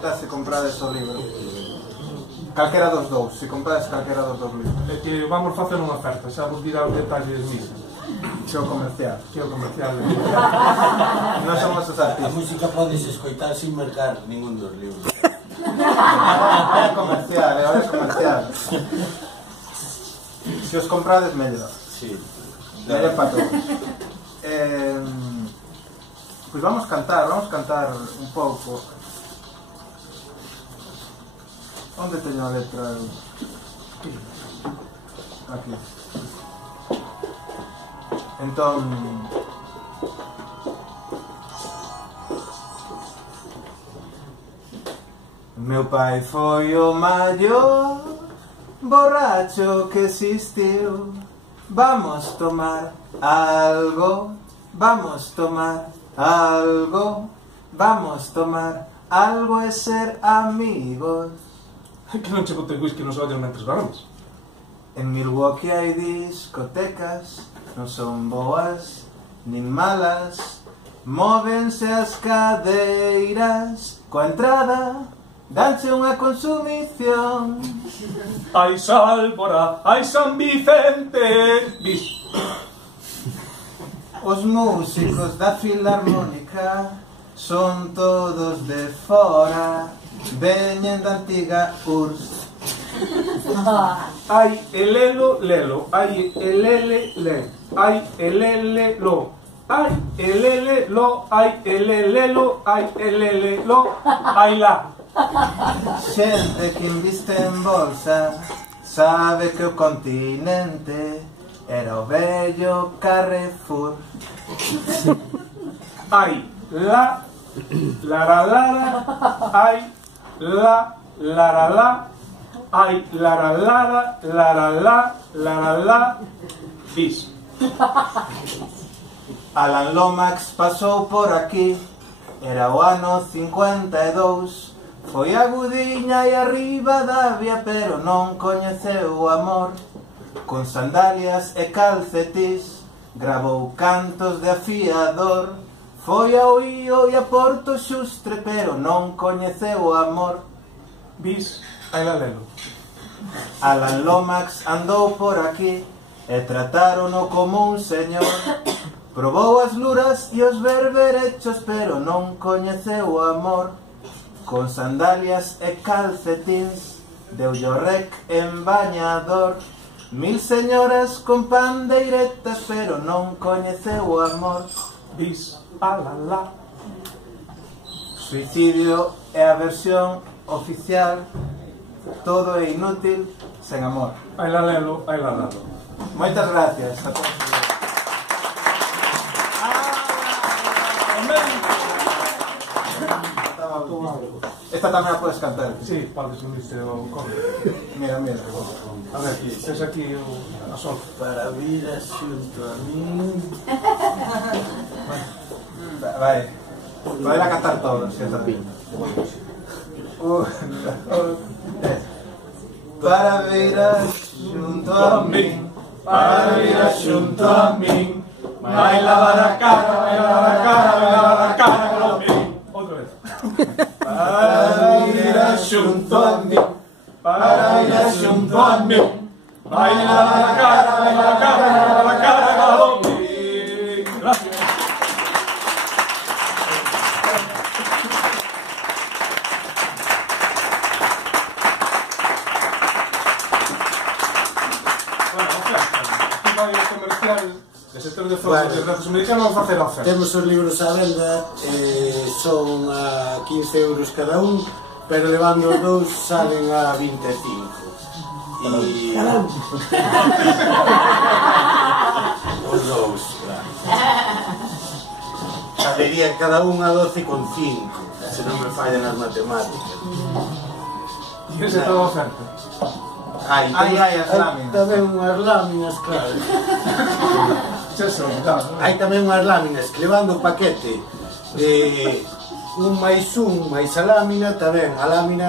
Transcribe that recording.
da se comprades o libro? Calquera dos dous, se comprades calquera dos dous libros. É que vamos facer unha oferta, xa vos dirá os detalles disso. Xeo comercial. Que é o comercial. Non somos os A artistas. música podes escoitar sin mercar ningún dos libros. É comercial, é comercial. Se os comprades, mellor. Sí. Mellor para todos. Pois vamos cantar un pouco. Onde teño a letra? Aquí. Entón... Meu pai foi o maior borracho que existiu. Vamos tomar algo, vamos tomar algo, vamos tomar algo e ser amigos. Que non che bote whisky non se vayan mentres varamos. En Milwaukee hai discotecas, non son boas nin malas. Móvense as cadeiras, coa entrada danse unha consumición. Ai Sálvora, ai San Vicente. Bis. Os músicos da filarmónica son todos de fora, veñen da antiga URSS. Ai elelo lelo, ai elele le, ai elele lo, ai elele lo, ai elele lo, ai elele lo, ai la. Xente que inviste en bolsa sabe que o continente era o vello Carrefour. Ai la, lara lara, ai la, lara la, ai lara lara, lara la, bis. Alan Lomax pasou por aquí, era o ano 52. Foi a Gudiña e a Ribadavia, pero non coñeceu o amor. Con sandalias e calcetís gravou cantos de afiador. Foi ao Ío e a Porto Xustre, pero non coñeceu o amor. Bis, ai la lelo. Alan Lomax andou por aquí e tratárono como un señor. Probou as luras e os berberechos, pero non coñeceu o amor. Con sandalias e calcetins deulle o rec en bañador. 1000 señoras con pandeiretas, pero non coñeceu o amor. Bis, ala la. Suicidio é a versión oficial. Todo é inútil sen amor. Ai la lelo, ai la lalo. Moitas gracias a todos. Esta tamén a podes cantar. Sí, podes unirse ao coro. Mira, mira. A ver, tes aquí a sol. Para vir xunto a min. Vai. Vai a cantar todos, si está bien. Para vir xunto a min, para vir xunto a min, vai lavar a cara, vai lavar a cara, vai lavar a cara con min. Outra vez. Para vir xunto a min, para ir xunto a min, vai lavar a cara, vai lavar a cara, vai lavar a cara con min. Gracias. De sector de fotos de Grazos Americanos vamos facer a oferta. Temos os libros á venda, son a 15 euros cada un, pero levando os dous salen a 25. E... os dous, claro. Salería cada un a 12,5, se non me fallan as matemáticas. E ese é toda a oferta. Ai, as láminas. Tamén unhas láminas, claro. Hai tamén unhas láminas que levando o paquete de un máis a lámina, tamén a lámina